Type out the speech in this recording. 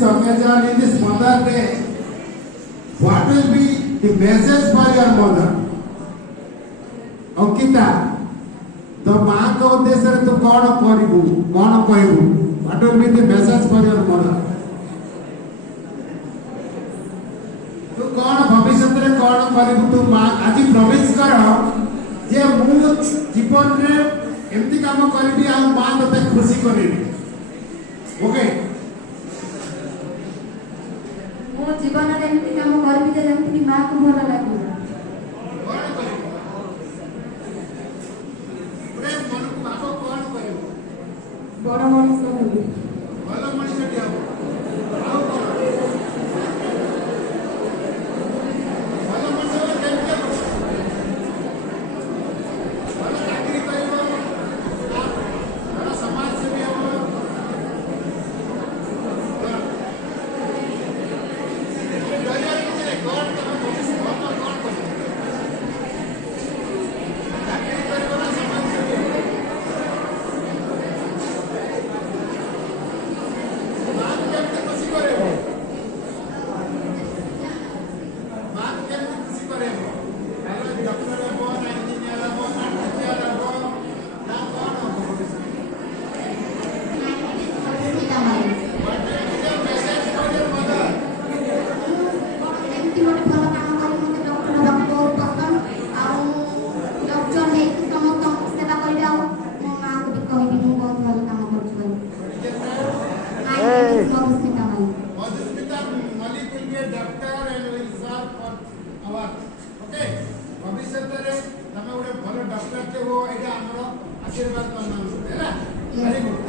this occasion, in this Mother Day, what will be the message for your mother? Ankita, the माँ का उद्देश्य है तो कौन करिबू कौन कहबू what will be the message for your mother? तू कौन भविष्य रे कौन करिबू तू माँ आज प्रवेश कर जे मु जीवन रे एमती काम करबी आ माँ तते खुशी करिबी ओके मो जीवन रे एमती काम करबी जे जेमती माँ को भल लागू बड़ मनुष्य होबी भल मनुष्य टिया आओ भल मनुष्य केमते भल चाकरी करबो भल समाज सेवी हो दया किछे कोन तम भविष्य कोन करबो चाकरी करबो ना समाज सेवी Madhusmita Malik will be a doctor and will serve for our okay भविष्य रे तमे ओडे भलो डॉक्टर के हो एटा हमरो आशीर्वाद करना है ना वेरी गुड